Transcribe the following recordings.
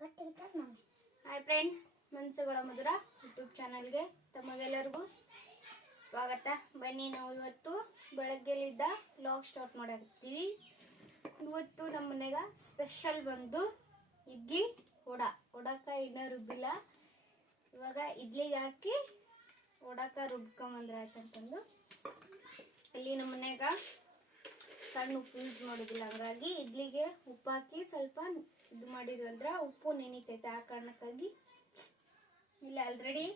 Hi friends, ಮನಸ್ಸುಗಳ ಮಧುರ YouTube ಚಾನಲ್ಗೆ ತಮಗೆಲ್ಲರಿಗೂ ಸ್ವಾಗತ. ಬನ್ನಿ, ನಾವು ಇವತ್ತು ಬೆಳಗ್ಗೆಲಿದ್ದ ವ್ಲಾಗ್ ಸ್ಟಾರ್ಟ್ ಮಾಡಾಕತ್ತೀವಿ. ಇವತ್ತು ನಮ್ಮ ಮನೆಗೆ ಸ್ಪೆಷಲ್ ಬಂದು ಇಡ್ಲಿ ಒಡಕ ಇನ್ನೂ ರುಬ್ಬಿಲ್ಲ. ಇವಾಗ ಇಡ್ಲಿಗೆ ಹಾಕಿ ಒಡಕ ರುಬ್ಕೊಂಬಂದ್ರೆ ಆಯ್ತಂತಂದು ಇಲ್ಲಿ ನಮ್ಮ ಮನೆಗ ಸಣ್ಣ ಉಪ್ಪು ಯೂಸ್ ಮಾಡೋದಿಲ್ಲ, ಹಾಗಾಗಿ ಇಡ್ಲಿಗೆ ಉಪ್ಪು ಹಾಕಿ ಸ್ವಲ್ಪ ಇದು ಮಾಡಿದ್ವಿ ಅಂದ್ರೆ ಉಪ್ಪು ನೆನೀತೈತೆ. ಆ ಕಾರಣಕ್ಕಾಗಿ ಇಲ್ಲ ಆಲ್ರೆಡಿ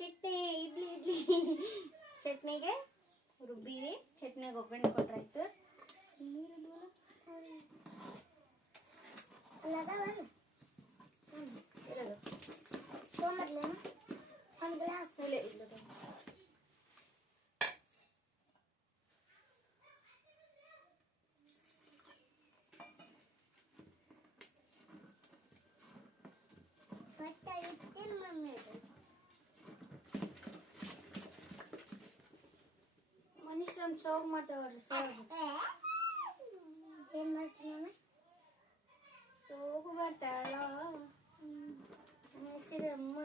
ಚಟ್ನಿ ಇಡ್ಲಿ ಚಟ್ನಿಗೆ ರುಬ್ಬಿವಿ. ಚಟ್ನಿಗೆ ಒಗ್ಗರಣೆ ಕೊಟ್ರಾಯ್ತು. ಮನುಷ್ಯರನ್ನ ಸೋಗ್ ಮಾಡ್ತಾವ್ರಿ. ಏನ್ ಮಾಡ್ತೀನಿ ಸೋಗು ಬರ್ತಾಳ ಮನುಷ್ಯರಮ್ಮ.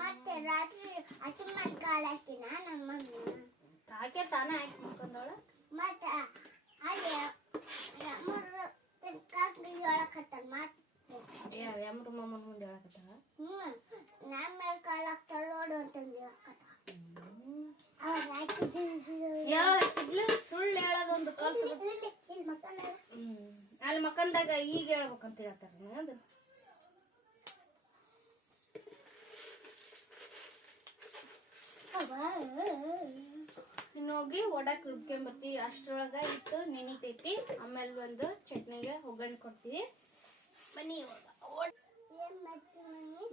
ಮತ್ತೆ ರಾತ್ರಿ ಅಕ್ಕಿ ಮಾಡಿ ಕಾಳು ಹಾಕಿನ ನಮ್ಮ ಮಮ್ಮಿ ಹಾಕಿ ತಾನೇ ಹಾಕಿ ಮಾಡ್ಕೊಂಡವಳ. ಮತ್ತೆ ಅದೇ ಮೂರು ಹೇಳಕತ್ತಾಳ ಮತ್ತೆ ಯಮ್ರ ಮಾಮನ ಮುಂದೆ ಹೇಳಕತ್ತಾಳ. ನಮ್ಮ ಮೇಲೆ ಕಾಳು ಹಾಕ್ತಾಳ ನೋಡು ಅಂತಂದು ಹೇಳಕತ್ತ. ಸುಳ್ಳು ಹೇಳೋದೊಂದು ಅಲ್ಲಿ ಮಕ್ಕಂದಾಗ ಈಗ ಹೇಳ್ಬೇಕಂತ ಹೇಳ್ತಾರ. ಅದು ಇನ್ನೋಗಿ ಒಡಕ್ ರುಬ್ಕೊಂಬರ್ತೀವಿ. ಅಷ್ಟ್ರೊಳಗ ಇಟ್ಟು ನೆನಿತೈತಿ. ಆಮೇಲೆ ಒಂದು ಚಟ್ನಿಗೆ ಒಗ್ಗರಣೆ ಕೊಡ್ತೀವಿ.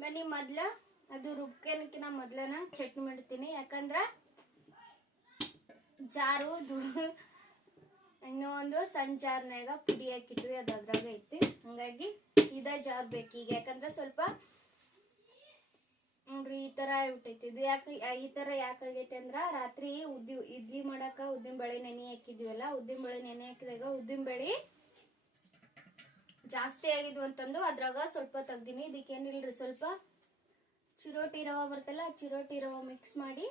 ಬನ್ನಿ ಮೊದ್ಲ ಅದು ರುಬ್ಕೊಳಕಿನ ಮೊದ್ಲನ ಚಟ್ನಿ ಮಾಡ್ತೀನಿ. ಯಾಕಂದ್ರ ಜಾರು ಇನ್ನೂ ಒಂದು ಸಣ್ಣ ಜಾರ್ನಾಗ ಪುಡಿ ಹಾಕಿಟ್ವಿ, ಅದು ಅದ್ರಾಗ ಐತಿ. ಹಂಗಾಗಿ ಇದ ಜಾರ್ ಬೇಕು ಈಗ. ಯಾಕಂದ್ರ ಸ್ವಲ್ಪ ನೋಡ್ರಿ ಈ ತರ ಆಗ್ಬಿಟ್ಟೈತಿ. ಇದು ಈ ತರ ಯಾಕಾಗೈತಿ ಅಂದ್ರ ರಾತ್ರಿ ಇಡ್ಲಿ ಮಾಡಾಕ ಉದ್ದಿನ ಬೇಳೆ ನೆನೆ ಹಾಕಿದ್ವಲ್ಲ. ಉದ್ದಿನ ಬೇಳೆ ನೆನೆ ಹಾಕಿದಾಗ ಉದ್ದಿನ ಬೇಳೆ ಜಾಸ್ತಿ ಆಗಿದ್ವು ಅಂತಂದು ಅದ್ರಾಗ ಸ್ವಲ್ಪ ತೆಗ್ದಿನಿ. ಇದಕ್ಕೇನಿಲ್ರಿ, ಸ್ವಲ್ಪ ಚಿರೋಟಿ ರವ ಬರ್ತಲ್ಲ, ಚಿರೋಟಿ ರವ ಮಿಕ್ಸ್ ಮಾಡಿ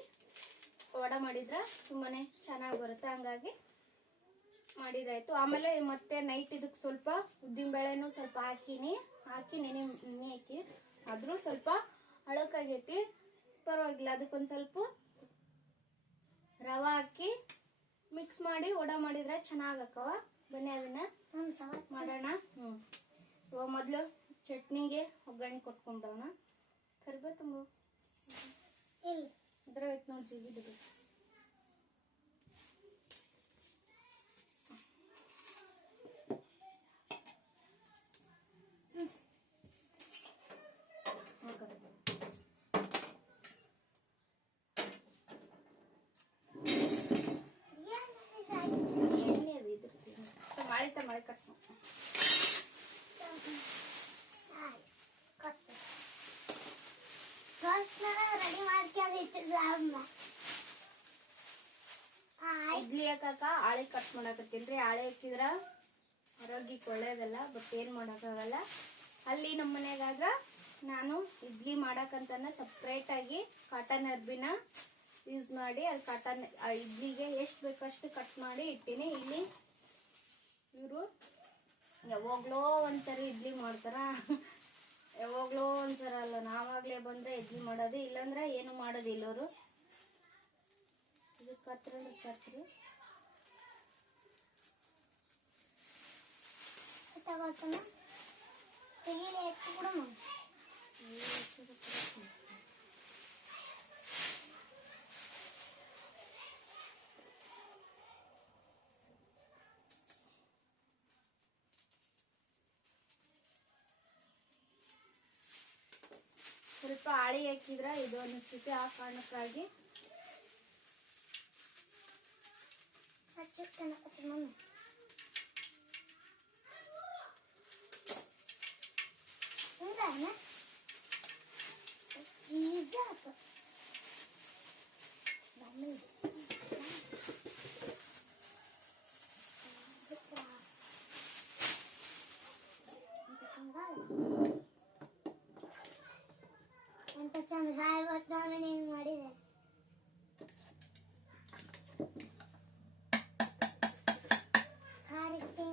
ವಡ ಮಾಡಿದ್ರ ತುಂಬಾನೇ ಚೆನ್ನಾಗಿ ಬರುತ್ತೆ. ಹಂಗಾಗಿ ಮಾಡಿದ್ರಾಯ್ತು. ಆಮೇಲೆ ಮತ್ತೆ ನೈಟ್ ಇದಕ್ಕೆ ಸ್ವಲ್ಪ ಉದ್ದಿನ ಬೇಳೆನೂ ಸ್ವಲ್ಪ ಹಾಕಿ ನೆನೆ ಹಾಕಿ ಆದ್ರೂ ಸ್ವಲ್ಪ ಹಳಕಾಗೈತಿ, ಪರವಾಗಿಲ್ಲ. ಅದಕ್ಕೊಂದ್ ಸ್ವಲ್ಪ ರವಾ ಹಾಕಿ ಮಿಕ್ಸ್ ಮಾಡಿ ವಡ ಮಾಡಿದ್ರೆ ಚೆನ್ನಾಗ್ ಹಾಕವ. ಬನ್ನಿ ಅದನ್ನ ಮಾಡೋಣ. ಇವಾಗ ಮೊದ್ಲು ಚಟ್ನಿಗೆ ಒಗ್ಗರಣೆ ಕೊಟ್ಕೊಂಡವನ ಕರಿಬೇವು ತುಂಬ ಇದ್ರಾಗ ಐತ್ ನೋಡಿ ಜಿಗಿದು. ಮಳೆ ಕಟ್ ರೆಡಿ ಮಾಡ್ಕೊಂಡು ಇಡ್ಲಿ ಹಾಕಾಕ ಆಳೆ ಕಟ್ ಮಾಡಾಕತ್ತೀನ್ರಿ. ಆಳೆ ಹಾಕಿದ್ರ ಆರೋಗ್ಯಕ್ಕೆ ಒಳ್ಳೇದಲ್ಲ, ಬಟ್ ಏನ್ ಮಾಡಕ್ಕಾಗಲ್ಲ. ಅಲ್ಲಿ ನಮ್ಮ ಮನ್ಯಾಗಾದ್ರ ನಾನು ಇಡ್ಲಿ ಮಾಡಾಕಂತಾನ ಸಪ್ರೇಟ್ ಆಗಿ ಕಾಟನ್ ಅರ್ಬಿನ ಯೂಸ್ ಮಾಡಿ ಅಲ್ಲಿ ಕಾಟನ್ ಇಡ್ಲಿಗೆ ಎಷ್ಟು ಬೇಕಷ್ಟು ಕಟ್ ಮಾಡಿ ಇಟ್ಟಿನಿ. ಇಲ್ಲಿ ಇವರು ಯಾವಾಗ್ಲೋ ಒಂದ್ಸರಿ ಇಡ್ಲಿ ಮಾಡ್ತಾರ, ಯಾವಾಗ್ಲೋ ಒಂದ್ಸರ ಅಲ್ಲ. ನಾವಾಗ್ಲೇ ಬಂದ್ರೆ ಇಡ್ಲಿ ಮಾಡೋದು, ಇಲ್ಲಾಂದ್ರೆ ಏನು ಮಾಡೋದಿಲ್ಲ ಅವರು. ಇದು ಕತ್ರಿ ಸ್ವಲ್ಪ ಆಳಿ ಹಾಕಿದ್ರ ಇದು ಅನಿಸ್ತೈತಿ. ಆ ಕಾರಣಕ್ಕಾಗಿ ಹಾಕೋಣ. ಈಸಿ ಹಾಕೋ. ಎಂತ ಚಂದ ಗಾಯ ಗೊತ್ತಾವೆ ನೀವು ಮಾಡಿದೆ. ಖಾರಕ್ಕೆ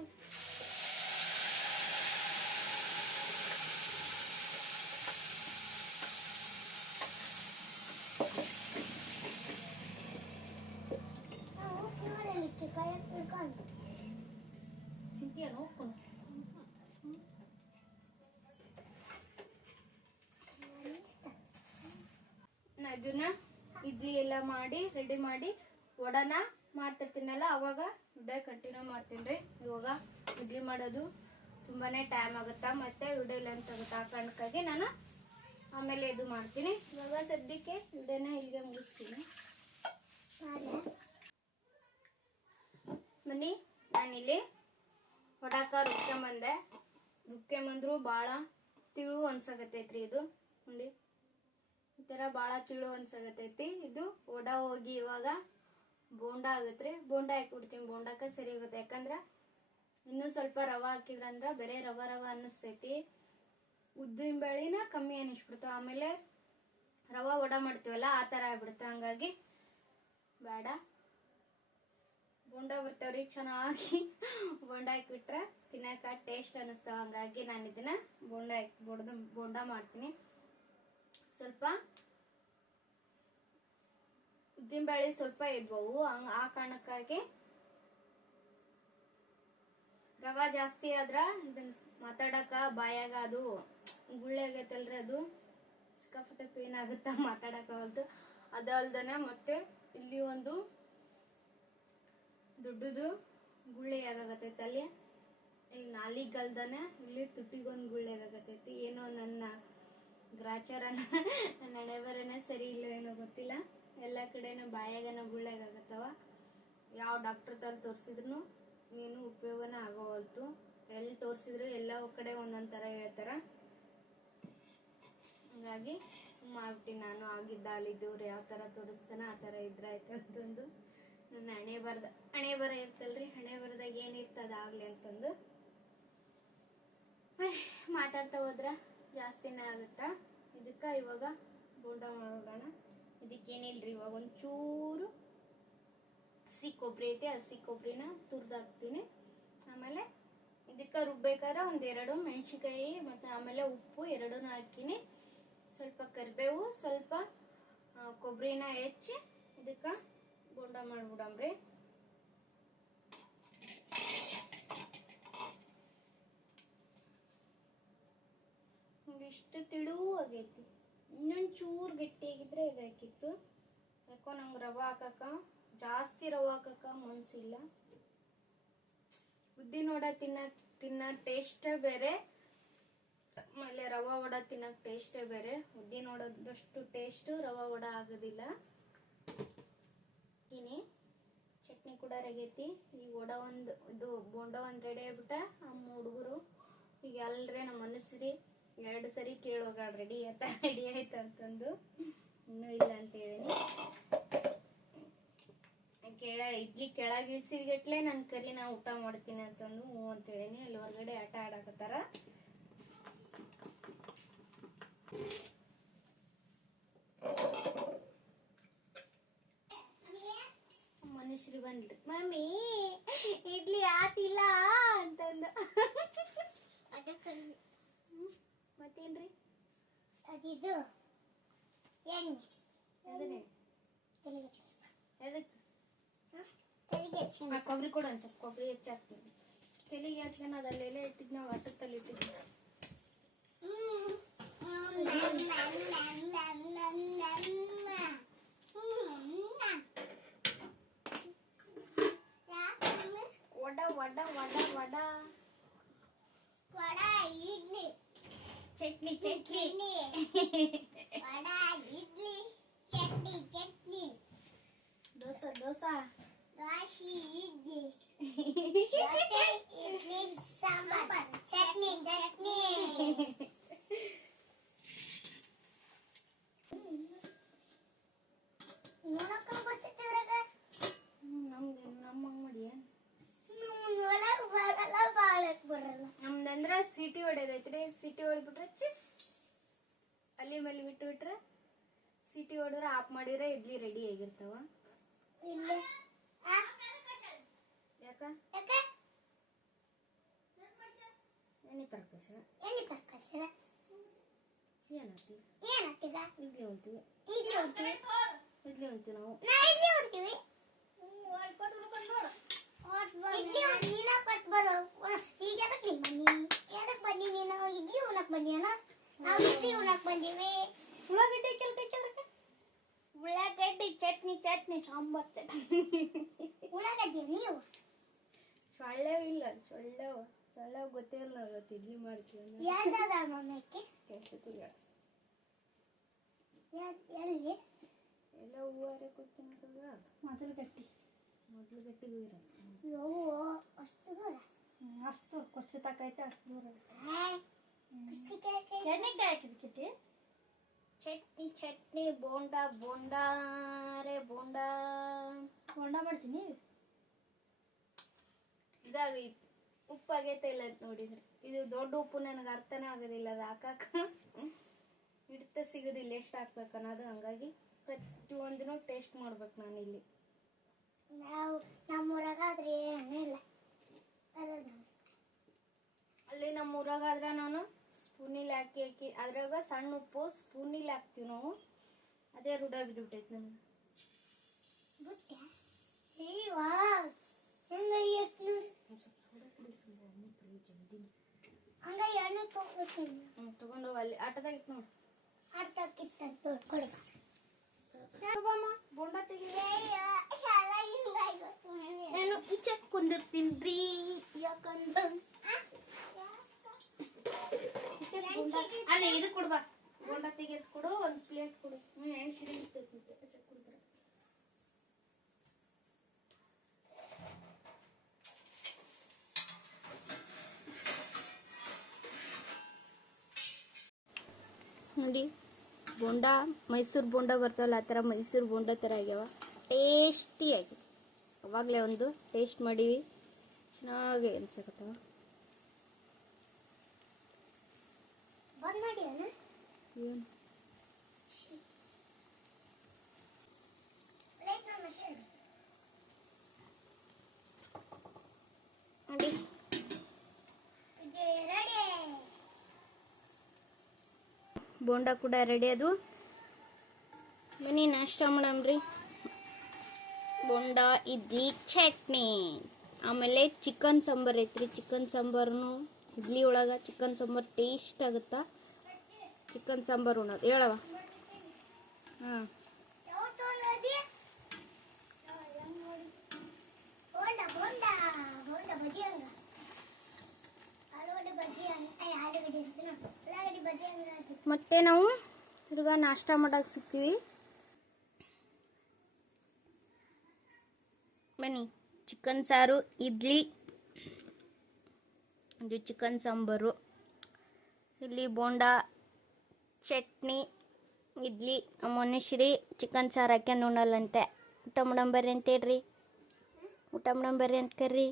ನೋಡಲಿಕ್ಕೆ ಕೈಯಲ್ಲಿ ಹಿಡ್ಕೊಂಡು ತಿಂತೀಯ ನೋಡ್ಕೊಂಡು ಇದನ್ನ ಇಡ್ಲಿ ಎಲ್ಲ ಮಾಡಿ ರೆಡಿ ಮಾಡಿ ವಡನ ಮಾಡ್ತಿರ್ತೀನಲ್ಲ ಅವಾಗ ವಿಡಿಯೋ ಕಂಟಿನ್ಯೂ ಮಾಡ್ತೀನಿ. ಇವಾಗ ಇಡ್ಲಿ ಮಾಡೋದು ತುಂಬಾನೇ ಟೈಮ್ ಆಗುತ್ತಾ ಮತ್ತೆ ವಿಡಿಯೋ ಲೆಂತ್ ಆಗುತ್ತೆ. ಆ ಕಾರಣಕ್ಕಾಗಿ ನಾನು ಆಮೇಲೆ ಇದು ಮಾಡ್ತೀನಿ. ಇವಾಗ ಸದ್ಯಕ್ಕೆ ವಿಡಿಯೋನ ಇಲ್ಲಿಗೆ ಮುಗಿಸ್ತೀನಿ. ಬನ್ನಿ, ನಾನಿಲ್ಲಿ ಹೊಡಾಕ ರುಬ್ಕೊಂಬಂದ್ರು ಭಾಳ ತಿಳು ಅನ್ಸಾಗತ್ತೈತ್ರಿ. ಇದು ನೋಡಿ ಈ ಥರ ಭಾಳ ತಿಳು ಅನ್ಸಾಗತ್ತೈತಿ. ಇದು ವಡ ಹೋಗಿ ಇವಾಗ ಬೋಂಡ ಆಗತ್ರಿ. ಬೋಂಡ ಹಾಕ್ಬಿಡ್ತೀನಿ. ಬೋಂಡಕ್ಕೆ ಸರಿ ಹೋಗುತ್ತೆ. ಯಾಕಂದ್ರೆ ಇನ್ನೂ ಸ್ವಲ್ಪ ರವೆ ಹಾಕಿದ್ರಂದ್ರೆ ಬೇರೆ ರವೆ ಅನ್ನಿಸ್ತೈತಿ. ಉದ್ದಿನ ಬೇಳೆನ ಕಮ್ಮಿ ಅನ್ನಿಸ್ಬಿಡ್ತಾವ. ಆಮೇಲೆ ರವೆ ವಡ ಮಾಡ್ತೀವಲ್ಲ ಆ ಥರ ಆಗ್ಬಿಡುತ್ತೆ. ಹಂಗಾಗಿ ಬೇಡ, ಬೋಂಡ ಬರ್ತಾವ್ರಿ ಚೆನ್ನಾಗಿ. ಬೋಂಡ ಹಾಕಿಬಿಟ್ರೆ ತಿನ್ನಕ ಟೇಸ್ಟ್ ಅನ್ನಿಸ್ತಾವ. ಹಂಗಾಗಿ ನಾನು ಇದನ್ನ ಬೋಂಡ ಮಾಡ್ತೀನಿ. ಸ್ವಲ್ಪ ಉದ್ದಿನಬೇಳೆ ಸ್ವಲ್ಪ ಇದ್ವವು, ಆ ಕಾರಣಕ್ಕಾಗಿ ರವೆ ಜಾಸ್ತಿ ಆದ್ರ ಇದನ್ನ ಮಾತಾಡಕ ಬಾಯಾಗ ಅದು ಗುಳ್ಳೆ ಆಗೈತಲ್ರಿ, ಅದು ಸಿಕ್ಕಾಪಟ್ಟೆ ಪೇನ್ ಆಗುತ್ತಾ ಮಾತಾಡಕವಲ್ದು. ಅದಲ್ದನೆ ಮತ್ತೆ ಇಲ್ಲಿ ಒಂದು ದೊಡ್ಡದು ಗುಳ್ಳೆ ಆಗಾಗತೈತಿ. ಅಲ್ಲಿ ಇಲ್ಲಿ ನಾಲಿಗಲ್ದನೆ ಇಲ್ಲಿ ತುಟಿಗೊಂದು ಗುಳ್ಳೆ ಆಗಾಗತೈತಿ. ಏನೋ ನನ್ನ ಗ್ರಾಚಾರನ ನನ್ನ ಹಣೆಬರನೇ ಸರಿ ಇಲ್ಲ ಏನೋ ಗೊತ್ತಿಲ್ಲ. ಎಲ್ಲ ಕಡೆನೂ ಬಾಯಾಗನ ಗುಳ್ಳೆಗಾಗತ್ತವ. ಯಾವ ಡಾಕ್ಟರ್ ತಲ್ಲಿ ತೋರಿಸಿದ್ರು ಏನು ಉಪಯೋಗನ ಆಗೋವಲ್ತು. ಎಲ್ಲಿ ತೋರಿಸಿದ್ರು ಎಲ್ಲ ಕಡೆ ಒಂದೊಂದು ಥರ ಹೇಳ್ತಾರ. ಹಂಗಾಗಿ ಸುಮ್ಮ ಆಗ್ಬಿಟ್ಟು ನಾನು ಆಗಿದ್ದ ಅಲ್ಲಿದ್ದವ್ರು ಯಾವ ಥರ ತೋರಿಸ್ತಾನ ಆ ಥರ ಇದ್ರೆ ಆಯ್ತು ಅಂತಂದು ನನ್ನ ಹಣೆ ಬರ ಇರ್ತಲ್ರಿ, ಹಣೆ ಬರದಾಗ ಏನಿರ್ತದ ಆಗ್ಲಿ ಅಂತಂದು ಮಾತಾಡ್ತಾ ಹೋದ್ರ ಜಾಸ್ತಿನೇ ಆಗುತ್ತಾ. ಇದಕ್ಕೆ ಇವಾಗ ಬೋಂಡ ಮಾಡೋಣ. ಇದಕ್ಕೇನಿಲ್ರಿ, ಇವಾಗ ಒಂಚೂರು ಹಸಿ ಕೊಬ್ಬರಿ ಐತಿ, ಹಸಿ ಕೊಬ್ಬರಿನ ತುರ್ದಾಕ್ತೀನಿ. ಆಮೇಲೆ ಇದಕ್ಕೆ ರುಬ್ಬೇಕಾದ್ರೆ ಒಂದೆರಡು ಮೆಣಸಿನ್ಕಾಯಿ ಮತ್ತು ಆಮೇಲೆ ಉಪ್ಪು ಎರಡೂ ಹಾಕಿನಿ. ಸ್ವಲ್ಪ ಕರಿಬೇವು, ಸ್ವಲ್ಪ ಕೊಬ್ಬರಿನ ಹೆಚ್ಚಿ ಇದಕ್ಕೆ ಬೋಂಡ ಮಾಡ್ಬಿಡಮ್ರಿ. ಇಷ್ಟು ತಿಳು ಆಗೈತಿ. ಇನ್ನೊಂದು ಚೂರು ಗಟ್ಟಿಯಾಗಿದ್ರೆ ಇದಾಕಿತ್ತು. ಯಾಕೋ ನಂಗೆ ರವೆ ಹಾಕಕ್ಕ ಜಾಸ್ತಿ ರವೆ ಹಾಕಕ್ಕ ಮನ್ಸಿಲ್ಲ. ಉದ್ದಿನ ವಡ ತಿನ್ನ ಟೇಸ್ಟೇ ಬೇರೆ, ಆಮೇಲೆ ರವೆ ವಡ ತಿನ್ನಕ್ ಟೇಸ್ಟೇ ಬೇರೆ. ಉದ್ದಿನ ವಡದಷ್ಟು ಟೇಸ್ಟ್ ರವೆ ವಡ ಆಗೋದಿಲ್ಲ. ಇನಿ ಚಟ್ನಿ ಕೂಡ ರೆಗೈತಿ. ಈ ವಡ ಇದು ಬೋಂಡ ಒಂದು ರೆಡಿ ಆಗ್ಬಿಟ್ಟ. ನಮ್ಮ ಹುಡುಗರು ಈಗ ಅಲ್ರೆ ನಮ್ಮ ಮನಸ್ರಿ 2 ಸರಿ ಕೇಳೋಗ ರೆಡಿ ಆಯ್ತು ಅಂತಂದು. ಇನ್ನೂ ಇಲ್ಲ ಅಂತ ಹೇಳಿನಿ. ಇಡ್ಲಿ ಕೆಳಗೆ ಇಳಿಸಿದ್ಗಟ್ಲೆ ನನ್ನ ಕರಿ ನಾ ಊಟ ಮಾಡ್ತೀನಿ ಅಂತಂದು ಹ್ಞೂ ಅಂತ ಹೇಳಿನಿ. ಅಲ್ಲಿ ಹೊರಗಡೆ ಆಟ ಆಡಕತ್ತಾರ. ಮನುಷ್ಯರು ಬಂದ್ರಿ, ಮಮ್ಮಿ ಇಡ್ಲಿ ಆತಿಲ್ಲ ಅಂತಂದು. ಮತ್ತೇನ್ರಿ ಅದಿದು ಎಣ್ಣೆ ಅದನ್ನೇ ಎದಕ್ಕೆ ತೆಲಿಗೆ ಕೊಬ್ಬರಿ ಕೊಡು. ಒಂದು ಸ್ವಲ್ಪ ಕೊಬ್ಬರಿ ಹೆಚ್ಚಾಗ್ತೀನಿ. ತೆಲಿಗೆ ಹಚ್ಕೊಂಡು ಅದಲ್ಲೆಲ್ಲ ಇಟ್ಟಿದ್ದು ನಾವು ಅಟ್ಟದಲ್ಲಿ ಇಟ್ಟಿದ್ವಿ. ವಡ ವಡ ವಡ ವಡ ವಡ ಇಡ್ಲಿ ಚಟ್ನಿ ವಡ ಇಡ್ಲಿ ಚಟ್ನಿ ದೋಸೆ ದೋಸೆ ಇಡ್ಲಿ ಇಡ್ಲಿ ಸಾಂಬಾರ್ ಚಟ್ನಿ ಸಿಟಿ ಹೊಡೆದೈತ್ರಿ. ಸಿಟಿ ಹೊಡೆದ್ಬಿಟ್ರೆ ಚಿಸ್ ಅಲ್ಲಿ ಮೇಲೆ ಬಿಟ್ಟು ಬಿಟ್ರೆ ಸಿಟಿ ಹೊಡೆದ್ರೆ ಆಫ್ ಮಾಡಿದ್ರೆ ಇಡ್ಲಿ ರೆಡಿ ಆಗಿರ್ತಾವ. ಇಲ್ಲಿ ಆ ಯಾಕ ಯಾಕೆ ಎಣ್ಣೆ ತರಕಾಶ ಎಣ್ಣೆ ತರ್ಕಾಶ ಏನಂತೀವಿ ಏನತ್ತೀಗ ಇಡ್ಲಿ ಉಂತೀವಿ ಇಡ್ಲಿ ಉಂತೀವಿ ಇಡ್ಲಿ ಉಂತೀವಿ ನಾವು. ನಾ ಇಡ್ಲಿ ಉಂತೀವಿ ಇಡ್ಲಿ ನೀನ ಕೊಟ್ಟು ಬರೋ ಈಗ ಎದಕ್ಕೆ ನೀ ಬನ್ನಿ ಎದಕ್ಕೆ ಬನ್ನಿ ನೀನು ಇಡ್ಲಿ ಉಣ್ಣಕ್ ಬಂದಿಯನ ನಾವು ಇಡ್ಲಿ ಉಣ್ಣಕ್ ಬಂದೀವಿ ಉಳ್ಳಾಗಡ್ಡಿ ಉಳ್ಳಾಗಡ್ಡಿ ಚಟ್ನಿ ಸಾಂಬಾರ್ ಚಟ್ನಿ ಉಳ್ಳಾಗಡ್ಡಿ ನೀವು ಸೊಳ್ಳೆವ್ ಇಲ್ಲ ಸೊಳ್ಳೆವ್ ಗೊತ್ತೇ ಇಲ್ಲ ಇವತ್ತು ಇಡ್ಲಿ ಮಾಡ್ತೀವಿ ಯಾವ್ದಾದ ಮಮ್ಮಕ್ಕೆ ಕೆಲ್ಸತಿಲ್ಲ ಎಲ್ಲಿ ಎಲ್ಲ ಹೂವಾರೆ ಕೊಡ್ತೀನಿ ಮೊದಲು ಗಟ್ಟಿ ಹೂವಿರ ಯವ್ವ ಅಷ್ಟು ದೂರ ಅಷ್ಟು ಕೊಚ್ಚು ತಕೈತೆ ಅಷ್ಟು ದೂರ ಪುಸ್ತಕಕ್ಕೆ ಎಣ್ಣೆಕಾಯಿ ಹಾಕಿದ್ಕಿಟ್ಟಿ ಚಟ್ನಿ ಬೋಂಡ ಮಾಡ್ತೀನಿ. ಇದಾಗೈತಿ ಉಪ್ಪು ಆಗೈತೆ ಇಲ್ಲ ಅಂತ ನೋಡಿದ್ರೆ ಇದು ದೊಡ್ಡ ಉಪ್ಪು ನನಗೆ ಅರ್ಥನೇ ಆಗೋದಿಲ್ಲ ಅದು ಹಾಕಾಕ ಹಿಡಿತ ಸಿಗೋದಿಲ್ಲ ಎಷ್ಟು ಹಾಕ್ಬೇಕು ಅನ್ನೋದು. ಹಂಗಾಗಿ ಪ್ರತಿಯೊಂದನ್ನು ಟೇಸ್ಟ್ ಮಾಡ್ಬೇಕು ನಾನು ಇಲ್ಲಿ. ನಾವು ನಮ್ಮೂರಾಗಾದ್ರೆ ಏನಿಲ್ಲ ಅಲ್ಲಿ ನಮ್ಮ ಊರಾಗಾದ್ರೆ ನಾನು ಸ್ಪೂನಿಲಿ ಹಾಕಿ ಅದ್ರಾಗ ಸಣ್ಣ ಉಪ್ಪು ಸ್ಪೂನಿಲಿ ಹಾಕ್ತೀವಿ ನಾವು. ಅದೇ ರೂಢ ಬಿದ್ದುಬಿಟ್ಟೈತೆ ನನಗೆ. ಬುಟ್ಟ ಅಯ್ಯವಾ ಹೆಂಗ ಎಷ್ಟು ಹಂಗ ಎಣ್ಣೆ ತಗೋತೀನಿ ತಗೊಂಡು ಅಲ್ಲಿ ಆಟದಾಗ ಇತ್ತು ನೋಡಿ ಅರ್ಥಕ್ಕಿತ್ತಂತ ಕೊಡು ಬೋಂಡ ತೆಗಿರಿ. ನಾನು ಈಚೆ ಕುಂದಿರ್ತೀನ್ರಿ ಯಾಕಂದ್ರ ಅಲ್ಲಿ ಇದು ಕೊಡ್ಬಾ ಬೋಂಡ ತೆಗೆದು ಕೊಡು ಒಂದು ಪ್ಲೇಟ್ ಕೊಡು. ಎಣ್ಣೆ ಕುಂತಾರೆ ನೋಡಿ ಬೋಂಡ ಮೈಸೂರು ಬೋಂಡ ಬರ್ತಾವಲ್ಲ ಆ ಥರ ಮೈಸೂರು ಬೋಂಡ ಥರ ಆಗ್ಯಾವ. ಟೇಸ್ಟಿ ಆಗಿದೆ. ಅವಾಗಲೇ ಒಂದು ಟೇಸ್ಟ್ ಮಾಡೀವಿ ಚೆನ್ನಾಗಿ ಅನ್ಸಕತ್ತವ. ಬಂದ್ ಮಾಡಿ ಅಣ್ಣ ಏನು ಲೈಟ್ ನಮ್ಮ ಮಷೀನ್ ನೋಡಿ ರೆಡಿ ಬೋಂಡ ಕೂಡ ರೆಡಿ ಅದು. ಬನ್ನಿ ನಾಷ್ಟ ಮಾಡಮ್ರಿ. ಬೋಂಡ ಇಡ್ಲಿ ಚಟ್ನಿ ಆಮೇಲೆ ಚಿಕನ್ ಸಾಂಬಾರ್ ಐತ್ರಿ. ಚಿಕನ್ ಸಾಂಬಾರನು ಇಡ್ಲಿ ಒಳಗೆ ಚಿಕನ್ ಸಾಂಬಾರು ಟೇಸ್ಟ್ ಆಗುತ್ತಾ. ಚಿಕನ್ ಸಾಂಬಾರು ಉಣ್ಣೋದು ಹೇಳವ. ಹಾಂ ಯಾವತ್ತು ನೋಡಿ ಬೋಂಡ ಬಜ್ಜಿ ಹಂಗ ಆಲೂಗಡ್ಡೆ ಬಜ್ಜಿ ಆಲೂಗಡ್ಡೆ ಉಳ್ಳಾಗಡ್ಡೆ ಬಜ್ಜಿ ಹಂಗ ಮತ್ತೆ ನಾವು ತಿರ್ಗಾ ನಾಷ್ಟ ಮಾಡಕ್ಕೆ ಸಿಗ್ತೀವಿ. ಬನ್ನಿ ಚಿಕನ್ ಸಾರು ಇಡ್ಲಿ ಇದು ಚಿಕನ್ ಸಾಂಬಾರು ಇಲ್ಲಿ ಬೋಂಡ ಚಟ್ನಿ ಇಡ್ಲಿ ಮನುಷ್ಯರಿ ಚಿಕನ್ ಸಾರು ಹಾಕ್ಯಂಡು ಉಣ್ಣಲ್ಲಂತೆ. ಊಟ ಮಾಡಂಬರ್ರಿ ಅಂತ ಹೇಳ್ರಿ. ಊಟ ಮಾಡಂಬರ್ರಿ ಅಂತ ಕರ್ರಿ.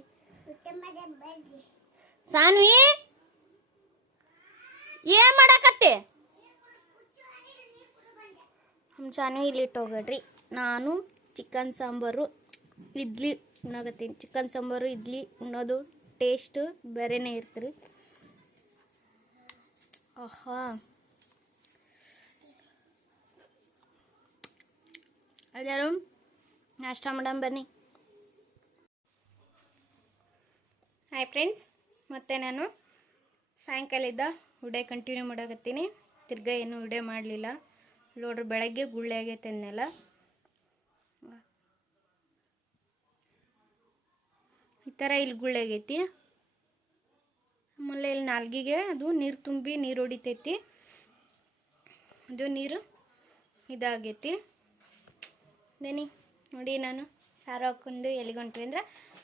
ಸಾನ್ವಿ ಏನ್ ಮಾಡಾಕತ್ತೆ? ನಮ್ಮ ಸಾನ್ವಿ ಇಲ್ಲಿ ಇಟ್ಟೋಗಡ್ರಿ. ನಾನು ಚಿಕನ್ ಸಾಂಬಾರು ಇಡ್ಲಿ ಉಣ್ಣಾಕತ್ತೀನಿ. ಚಿಕನ್ ಸಾಂಬಾರು ಇಡ್ಲಿ ಉಣ್ಣೋದು ಟೇಸ್ಟು ಬೇರೆನೇ ಇರ್ತೀರಿ. ಆಹಾ ಎಲ್ಲರೂ ನಾಷ್ಟ ಮಾಡಮ್ ಬನ್ನಿ. ಹಾಯ್ ಫ್ರೆಂಡ್ಸ್, ಮತ್ತೆ ನಾನು ಸಾಯಂಕಾಲದ ವಿಡಿಯೋ ಕಂಟಿನ್ಯೂ ಮಾಡಕತ್ತೀನಿ. ತಿರ್ಗಾ ಏನು ವಿಡಿಯೋ ಮಾಡಲಿಲ್ಲ. ನೋಡ್ರಿ ಬೆಳಗ್ಗೆ ಗುಳ್ಳೆ ಆಗೈತೆ ಅನ್ನೆಲ್ಲ. ಈ ಥರ ಇಲ್ಲಿ ಗುಳ್ಳೆ ಆಗೈತಿ. ಆಮೇಲೆ ಇಲ್ಲಿ ನಾಲ್ಗಿಗೆ ಅದು ನೀರು ತುಂಬಿ ನೀರು ಹೊಡಿತೈತಿ. ಅದು ನೀರು ಇದಾಗೈತಿ. ದನಿ ನೋಡಿ ನಾನು ಸಾರು ಹಾಕ್ಕೊಂಡು ಎಲ್ಲಿಗೆ ಹೊಂಟ್ವಿ ಅಂದ್ರೆ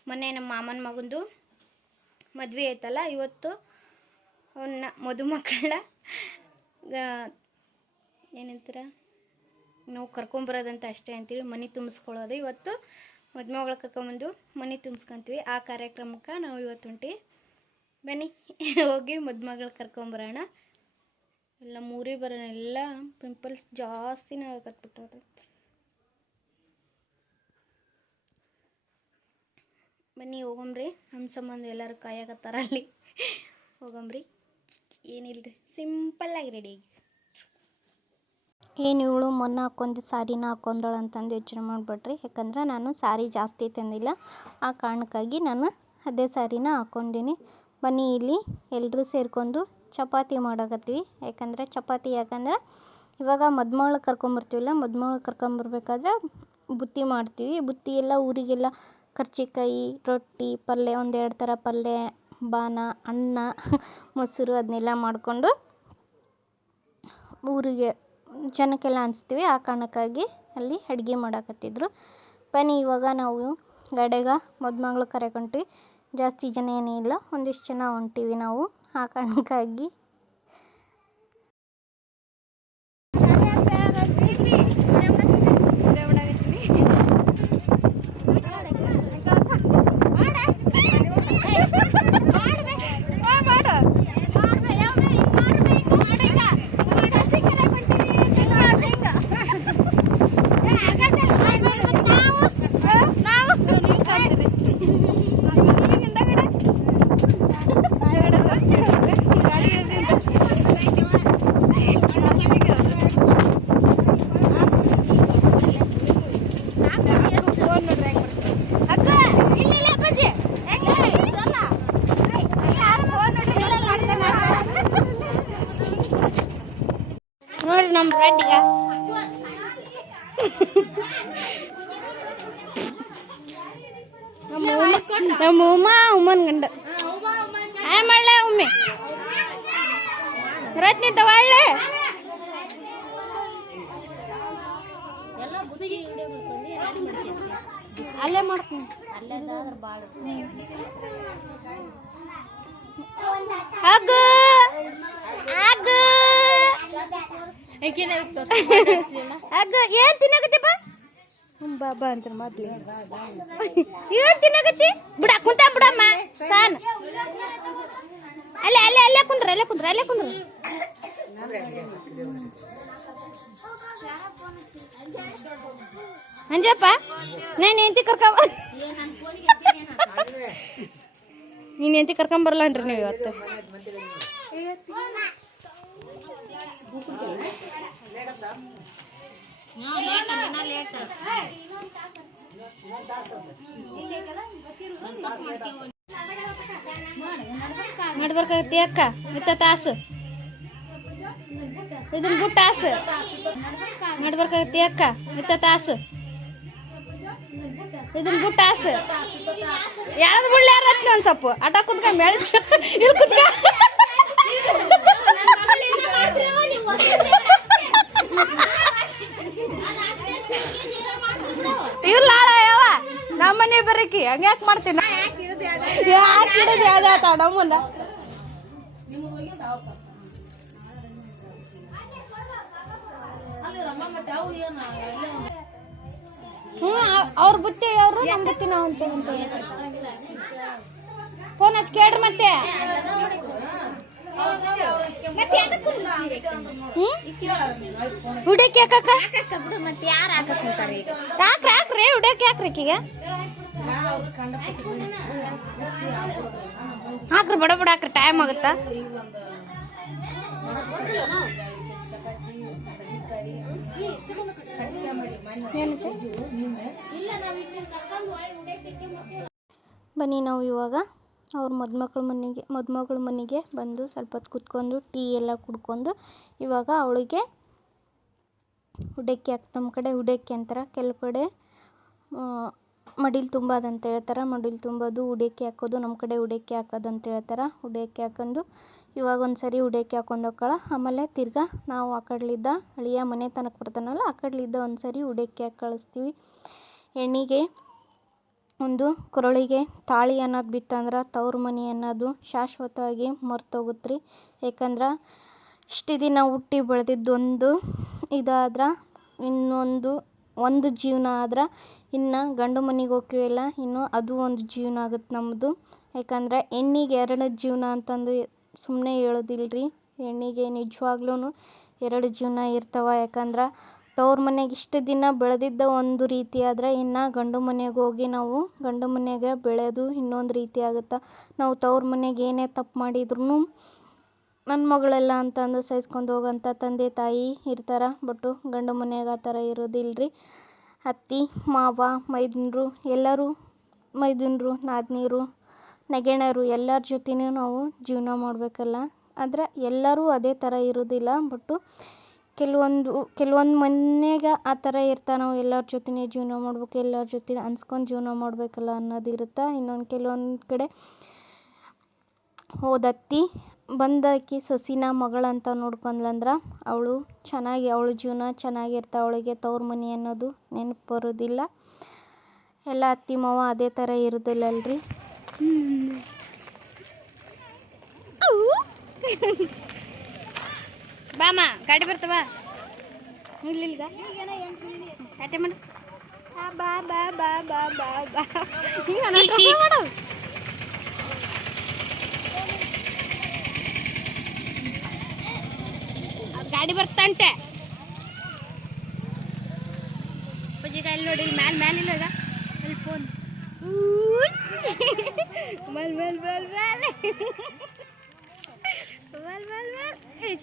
ಮೊನ್ನೆ ನಮ್ಮ ಮಾಮನ ಮಗಂದು ಮದುವೆ ಐತಲ್ಲ. ಇವತ್ತು ಅವನ್ನ ಮದುಮಕ್ಕಳ ಏನಂತೀರ ನಾವು ಕರ್ಕೊಂಬರೋದಂತ ಅಷ್ಟೇ ಅಂತೀವಿ. ಮನೆ ತುಂಬಿಸ್ಕೊಳ್ಳೋದು. ಇವತ್ತು ಮದುಮಗಳ ಕರ್ಕೊಂಬಂದು ಮನೆ ತುಂಬಿಸ್ಕೊಂತೀವಿ. ಆ ಕಾರ್ಯಕ್ರಮಕ್ಕೆ ನಾವು ಇವತ್ತು ಹೊಂಟಿ. ಬನ್ನಿ ಹೋಗಿ ಮದುಮಗಳು ಕರ್ಕೊಂಬರೋಣ. ಎಲ್ಲ ಮೂರಿ ಬರೋಣ, ಎಲ್ಲ ಪಿಂಪಲ್ಸ್ ಜಾಸ್ತಿನೇ ಆಗತ್ಬಿಟ್ಟವ್ರೆ. ಬನ್ನಿ ಹೋಗಂಬ್ರಿ, ನಮ್ಮ ಸಂಬಂಧ ಎಲ್ಲರೂ ಕಾಯಾಕತ್ತಾರ ಅಲ್ಲಿ. ಹೋಗಂಬ್ರಿ, ಏನಿಲ್ಲರಿ, ಸಿಂಪಲ್ಲಾಗಿ ರೆಡಿ. ಏನು ಇವಳು ಮೊನ್ನೆ ಹಾಕ್ಕೊಂಡು ಸಾರಿನ ಹಾಕ್ಕೊಂಡಳು ಅಂತಂದು ಯೋಚನೆ ಮಾಡಿಬಿಟ್ರಿ. ಯಾಕಂದ್ರೆ ನಾನು ಸಾರಿ ಜಾಸ್ತಿ ತಂದಿಲ್ಲ, ಆ ಕಾರಣಕ್ಕಾಗಿ ನಾನು ಅದೇ ಸಾರಿನ ಹಾಕ್ಕೊಂಡೀನಿ. ಬನ್ನಿ ಇಲ್ಲಿ ಎಲ್ಲರೂ ಸೇರ್ಕೊಂಡು ಚಪಾತಿ ಮಾಡಕತ್ತೀವಿ. ಯಾಕಂದ್ರೆ ಇವಾಗ ಮದುಮಗಳು ಕರ್ಕೊಂಬರ್ತೀವಲ್ಲ, ಮದುಮಗಳು ಕರ್ಕೊಂಬರ್ಬೇಕಾದ್ರೆ ಬುತ್ತಿ ಮಾಡ್ತೀವಿ. ಬುತ್ತಿ ಎಲ್ಲ ಊರಿಗೆಲ್ಲ ಕರ್ಜಿಕಾಯಿ, ರೊಟ್ಟಿ, ಪಲ್ಯ, 1-2 ಥರ ಪಲ್ಯ, ಬಾನ, ಅನ್ನ, ಮೊಸರು ಅದನ್ನೆಲ್ಲ ಮಾಡಿಕೊಂಡು ಊರಿಗೆ ಜನಕ್ಕೆಲ್ಲ ಹಂಚ್ತೀವಿ. ಆ ಕಾರಣಕ್ಕಾಗಿ ಅಲ್ಲಿ ಅಡುಗೆ ಮಾಡಕತ್ತಿದ್ರು. ಬನ್ನಿ ಇವಾಗ ನಾವು ಗಡೆಗ ಮದುಮಗಳು ಕರೆಕೊಂಡ್ವಿ. ಜಾಸ್ತಿ ಜನ ಏನೂ ಇಲ್ಲ, ಒಂದಿಷ್ಟು ಜನ ಹೊಂಟೀವಿ ನಾವು. ಆ ಕಾರಣಕ್ಕಾಗಿ ನೋಡಿ ನಮ್ಮ ರೆಡ್ಡಿಗ ನಮ್ಮ ಉಮ್ಮನ್ ಗಂಡ ಹಾಯ್ ಮಾಡ್ಲೆ ಉಮ್ಮೆ ರತ್ನಿ ತಗೊಳ್ಳೆ. ಅಲ್ಲೇ ಮಾಡ್ತೀನಿ, ಆಗು ಆಗು ಆಗು. ಏನ್ ತಿನ್ನಕತ್ತಪ್ಪ? ಬಾಬಾ ಅಂತ ಮೊದ್ಲು ಏನ್ ತಿನ್ನಕತ್ತಿ? ಬಿಡ ಕುಂತ ಬಿಡಮ್ಮ ಸಾನ್. ಅಲ್ಲೇ ಅಲ್ಲೇ ಅಲ್ಲೇ ಕುಂದ್ರ, ಅಲ್ಲೇ ಕುಂದ್ರ, ಅಲ್ಲೇ ಕುಂದ್ರ. ಅಂಜಪ್ಪ, ನಾನು ಎಂತಿ ನೀನು ಎಂತಿ ಕರ್ಕೊಂಬರಲ್ಲನ್ರಿ ನೀವು ಇವತ್ತು. ಮಾಡ್ಬೇಕಾಗತ್ತಿ ಅಕ್ಕ, ಇತ್ತ ತಾಸು ಇದನ್ನ ಬಿಟ್ಟು ತಾಸು ಮಾಡ್ಬೇಕಾಗತ್ತಿ ಅಕ್ಕ, ಇತ್ತ ತಾಸು ಇದನ್ನ ಬಿಟ್ಟು ತಾಸು ಯಾವ್ದು ಬಿಡ್ಲಿ ಯಾರತ್ನ ಒಂದ್ ಸ್ವಲ್ಪ ಆಟ ಕುತ್ಕ ಮೇಳ ಇಲ್ಲಿ ಕುತ್ಕ. ಇಲ್ಲ ಯಾವ ನಮ್ಮನೆ ಬರಕಿ ಹಂಗ್ಯಾಕ್ ಮಾಡ್ತೀನಿ, ಯಾಕಿಡೋದು ಯಾವ್ದಾತ ನಮ್ಮನ್ನ. ಅವ್ರ ಬುತ್ತಿ ಅವರು ನಮ್ಮ ಬುತ್ತಿ ನಾವು ಫೋನ್ ಹಚ್ಚಿ ಕೇಳ್ರಿ. ಮತ್ತೆ ಹುಡಕ್ಕೆ ಯಾಕಕ್ಕ ಬಿಡು, ಮತ್ತೆ ಯಾರು ಹಾಕಂತಾರೆ? ಹಾಕ್ರಿ ಹುಡಕ್ಕೆ ಹಾಕ್ರಿ ಈಗ ಹಾಕ್ರಿ, ಬಡ ಬಡ ಹಾಕ್ರಿ, ಟೈಮ್ ಆಗುತ್ತಾ? ಬನ್ನಿ ನಾವು ಇವಾಗ ಅವ್ರ ಮದುಮಗಳ ಮನೆಗೆ ಬಂದು ಸ್ವಲ್ಪ ಹೊತ್ತು ಕುತ್ಕೊಂಡು ಟೀ ಎಲ್ಲ ಕುಡ್ಕೊಂಡು ಇವಾಗ ಅವಳಿಗೆ ಉಡಕ್ಕಿ ನಮ್ಮ ಕಡೆ ಉಡಕ್ಕಿ ಅಂತಾರೆ, ಕೆಲವು ಕಡೆ ಮಡಿಲು ತುಂಬೋದಂತ ಹೇಳ್ತಾರೆ. ಮಡಿಲು ತುಂಬೋದು ಉಡಕ್ಕಿ ಹಾಕೋದು, ನಮ್ಮ ಕಡೆ ಉಡಕ್ಕಿ ಹಾಕೋದು ಅಂತ ಹೇಳ್ತಾರೆ. ಉಡಕ್ಕಿ ಹಾಕೊಂಡು ಇವಾಗ ಒಂದು ಸರಿ ಉಡಕ್ಕಿ ಹಾಕೊಂಡು ಹೋಗ್ಕಳ. ಆಮೇಲೆ ತಿರ್ಗಾ ನಾವು ಆ ಕಡ್ಲಿದ್ದ ಅಳಿಯ ಮನೆ ತನಕ ಬರ್ತಾನಲ್ಲ, ಆ ಕಡ್ಲಿದ್ದ ಒಂದು ಸರಿ ಉಡಕ್ಕಿ ಹಾಕಿ ಕಳಿಸ್ತೀವಿ. ಹೆಣ್ಣಿಗೆ ಒಂದು ಕೊರಳಿಗೆ ತಾಳಿ ಅನ್ನೋದು ಬಿತ್ತಂದ್ರೆ ತವ್ರ ಮನೆ ಅನ್ನೋದು ಶಾಶ್ವತವಾಗಿ ಮರ್ತೋಗುತ್ತೆ ರೀ. ಯಾಕಂದ್ರೆ ಇಷ್ಟು ದಿನ ಹುಟ್ಟಿ ಬೆಳೆದಿದ್ದೊಂದು ಇದಾದ್ರೆ ಒಂದು ಜೀವನ ಆದ್ರೆ ಇನ್ನು ಗಂಡು ಮನೆಗೆ ಹೋಗ್ತೀವಲ್ಲ ಇನ್ನು ಅದು ಒಂದು ಜೀವನ ಆಗುತ್ತೆ ನಮ್ಮದು. ಯಾಕಂದ್ರೆ ಹೆಣ್ಣಿಗೆ 2 ಜೀವನ ಅಂತಂದು ಸುಮ್ಮನೆ ಹೇಳೋದಿಲ್ರಿ. ಹೆಣ್ಣಿಗೆ ನಿಜವಾಗ್ಲೂ 2 ಜೀವನ ಇರ್ತಾವೆ. ಯಾಕಂದ್ರೆ ತವ್ರ ಮನೆಗೆ ಇಷ್ಟು ದಿನ ಬೆಳೆದಿದ್ದ ಒಂದು ರೀತಿ ಆದ್ರೆ ಇನ್ನು ಗಂಡು ಮನೆಗೆ ಹೋಗಿ ನಾವು ಗಂಡು ಮನೆಗೆ ಬೆಳೆಯೋದು ಇನ್ನೊಂದು ರೀತಿ ಆಗುತ್ತೆ. ನಾವು ತವ್ರ ಮನೆಗೆ ಏನೇ ತಪ್ಪು ಮಾಡಿದ್ರು ನನ್ನ ಮಗಳೆಲ್ಲ ಅಂತಂದು ಸಹಿಸ್ಕೊಂಡು ಹೋಗೋಂಥ ತಂದೆ ತಾಯಿ ಇರ್ತಾರೆ. ಬಟ್ಟು ಗಂಡು ಮನೆಗೆ ಆ ಥರ ಇರೋದಿಲ್ರಿ. ಅತ್ತೆ ಮಾವ ಮೈದುನರು ಎಲ್ಲರೂ ಮೈದುನರು ನಾದಿನಿರು ನೆಗೆಣರು ಎಲ್ಲರ ಜೊತೆನೂ ನಾವು ಜೀವನ ಮಾಡಬೇಕಲ್ಲ. ಆದರೆ ಎಲ್ಲರೂ ಅದೇ ಥರ ಇರೋದಿಲ್ಲ. ಬಟ್ಟು ಕೆಲವೊಂದು ಮನೆಗೆ ಆ ಥರ ಇರ್ತಾರೆ. ನಾವು ಎಲ್ಲರ ಜೊತೆನೇ ಜೀವನ ಮಾಡ್ಬೇಕು, ಎಲ್ಲರ ಜೊತೆ ಅನ್ಸ್ಕೊಂಡು ಜೀವನ ಮಾಡಬೇಕಲ್ಲ ಅನ್ನೋದಿರುತ್ತೆ. ಇನ್ನೊಂದು ಕೆಲವೊಂದು ಕಡೆ ಹೋದತ್ತಿ ಬಂದಾಕಿ ಸೊಸಿನ ಮಗಳಂತ ನೋಡ್ಕೊಂಡ್ಲಂದ್ರೆ ಅವಳು ಚೆನ್ನಾಗಿ ಅವಳ ಜೀವನ ಚೆನ್ನಾಗಿರ್ತಾಳೆ. ಅವಳಿಗೆ ತವ್ರ ಮನೆ ಅನ್ನೋದು ನೆನಪು ಬರೋದಿಲ್ಲ. ಎಲ್ಲ ಅತ್ತಿ ಮಾವ ಅದೇ ಥರ ಇರೋದಿಲ್ಲಲ್ರಿ. ಬಾಮ ಗಾಡಿ ಬರ್ತವ ಇಲ್ಲಿಗ ಟಾಟೆ ಮಾಡು. ಬಾ ಬಾ ಬಾ ಬಾ ಬಾ ಬಾ ಹಿಂಗೆ ಮಾಡು. ಗಾಡಿ ಬರ್ತಂತೆ ಅಪ್ಪಾಜಿ ಅಲ್ಲಿ ನೋಡಿ ಮ್ಯಾಲೆ ಇಲ್ಲ ಅಲ್ಲಿ ಫೋನ್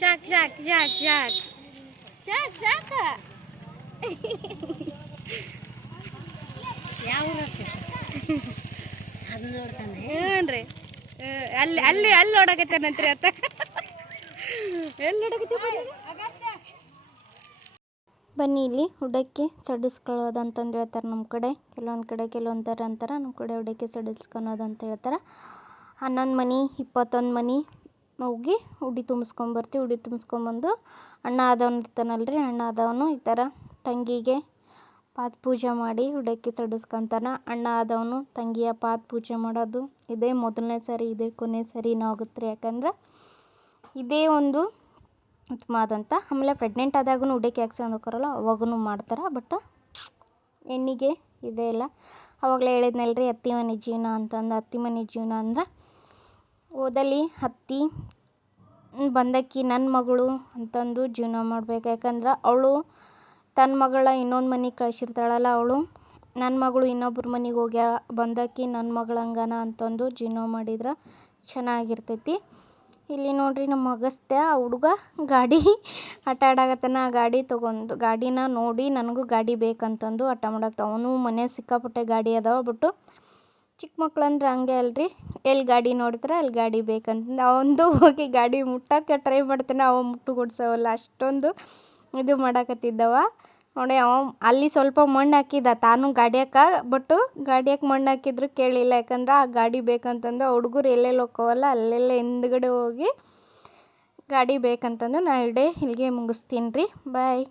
ಚಾಕ್ ಚಾಕ್ ಚಾಕ್ ಚಾಕ್ ಚಾಕ್ ಚಾಕ ಯಾವ ಅದು ನೋಡ್ತಾನೆ ಏನ್ರಿ ಅಲ್ಲಿ ಅಲ್ಲಿ ಅಲ್ಲಿ ನೋಡಕತ್ತೇನಂತ್ರಿ ಅತ್ತ ಎಲ್ಲಿ ನೋಡಕತ್ತೀವಿ ಬನ್ನಿ ಇಲ್ಲಿ ಉಡಕ್ಕೆ ಸಡಿಸ್ಕೊಳ್ಳೋದಂತಂದು ಹೇಳ್ತಾರೆ ನಮ್ಮ ಕಡೆ. ಕೆಲವೊಂದು ಕಡೆ ಕೆಲವೊಂದು ಥರ ಅಂತಾರೆ. ನಮ್ಮ ಕಡೆ ಉಡಕ್ಕೆ ಸಡಿಸ್ಕೊಳೋದಂತ ಹೇಳ್ತಾರೆ. 11 ಮನೆ 21 ಮನೆ ಹೋಗಿ ಉಡಿ ತುಂಬಿಸ್ಕೊಂಬರ್ತೀವಿ. ಉಡಿ ತುಂಬಿಸ್ಕೊಂಬಂದು ಅಣ್ಣ ಆದವನು ಇರ್ತಾನಲ್ರಿ, ಅಣ್ಣ ಆದವನು ಈ ಥರ ತಂಗಿಗೆ ಪಾದ ಪೂಜೆ ಮಾಡಿ ಉಡಕ್ಕೆ ಸಡಿಸ್ಕೊತಾನೆ. ಅಣ್ಣ ಆದವನು ತಂಗಿಯ ಪಾದ ಪೂಜೆ ಮಾಡೋದು ಇದೇ ಮೊದಲನೇ ಸರಿ, ಇದೇ ಕೊನೆ ಸರಿನೂ ಆಗುತ್ತೆ ರೀ. ಯಾಕಂದ್ರೆ ಇದೇ ಒಂದು ಉತ್ತಮ ಆದಂಥ. ಆಮೇಲೆ ಪ್ರೆಗ್ನೆಂಟ್ ಆದಾಗೂ ಉಡಕ್ಕೆ ಹಾಕ್ಸ್ಕೊಂಡು ಹೋಗ್ತಾರಲ್ಲ ಅವಾಗೂ ಮಾಡ್ತಾರೆ. ಬಟ್ ಹೆಣ್ಣಿಗೆ ಇದೇ ಇಲ್ಲ. ಅವಾಗಲೇ ಹೇಳಿದ್ನಲ್ರಿ ಅತ್ತಿ ಮನೆ ಜೀವನ ಅಂತಂದು. ಅತ್ತಿ ಮನೆ ಜೀವನ ಅಂದ್ರೆ ಓದಲ್ಲಿ ಅತ್ತಿ ಬಂದಕ್ಕಿ ನನ್ನ ಮಗಳು ಅಂತಂದು ಜೀವನ ಮಾಡ್ಬೇಕು. ಯಾಕಂದ್ರೆ ಅವಳು ತನ್ನ ಮಗಳ ಇನ್ನೊಂದು ಮನೆಗೆ ಕಳಿಸಿರ್ತಾಳಲ್ಲ, ಅವಳು ನನ್ನ ಮಗಳು ಇನ್ನೊಬ್ರ ಮನೆಗೆ ಹೋಗ್ಯ ಬಂದಕ್ಕಿ ನನ್ನ ಮಗಳ ಹಂಗನ ಅಂತಂದು ಜೀವನ ಮಾಡಿದ್ರೆ ಚೆನ್ನಾಗಿರ್ತೈತಿ. ಇಲ್ಲಿ ನೋಡ್ರಿ ನಮ್ಮ ಅಗಸ್ತ್ಯ ಆ ಹುಡುಗ ಗಾಡಿ ಆಟ ಆಡಾಕತ್ತಾನ. ಆ ಗಾಡಿ ತೊಗೊಂಡು ಗಾಡಿನ ನೋಡಿ ನನಗೂ ಗಾಡಿ ಬೇಕಂತಂದು ಆಟ ಮಾಡಾಕ್ತ. ಅವನು ಮನೆ ಸಿಕ್ಕಾಪಟ್ಟೆ ಗಾಡಿ ಅದಾವ. ಬಿಟ್ಟು ಚಿಕ್ಕ ಮಕ್ಳು ಅಂದ್ರೆ ಹಂಗೆ ಅಲ್ರಿ, ಎಲ್ಲಿ ಗಾಡಿ ನೋಡ್ತಾರೆ ಅಲ್ಲಿ ಗಾಡಿ ಬೇಕಂತಂದು ಅವಂದು ಹೋಗಿ ಗಾಡಿ ಮುಟ್ಟಕ್ಕೆ ಟ್ರೈ ಮಾಡ್ತಾನೆ. ಅವ ಮುಟ್ಟು ಕೊಡ್ಸವಲ್ಲ, ಅಷ್ಟೊಂದು ಇದು ಮಾಡಾಕತ್ತಿದ್ದವ ನೋಡಿ. ಅವ ಅಲ್ಲಿ ಸ್ವಲ್ಪ ಮಣ್ಣು ಹಾಕಿದ ತಾನು ಗಾಡಿಯಾಕ. ಬಟ್ಟು ಗಾಡಿಯಾಕೆ ಮಣ್ಣು ಹಾಕಿದ್ರು ಕೇಳಿಲ್ಲ. ಯಾಕಂದ್ರೆ ಆ ಗಾಡಿ ಬೇಕಂತಂದು ಆ ಹುಡುಗರು ಎಲ್ಲೆಲ್ಲಿ ಹೋಕ್ಕವಲ್ಲ ಅಲ್ಲೆಲ್ಲ ಹಿಂದ್ಗಡೆ ಹೋಗಿ ಗಾಡಿ ಬೇಕಂತಂದು ನಾ ಇಲ್ಲಿಗೆ ಮುಗಿಸ್ತೀನಿ ರೀ. ಬಾಯ್.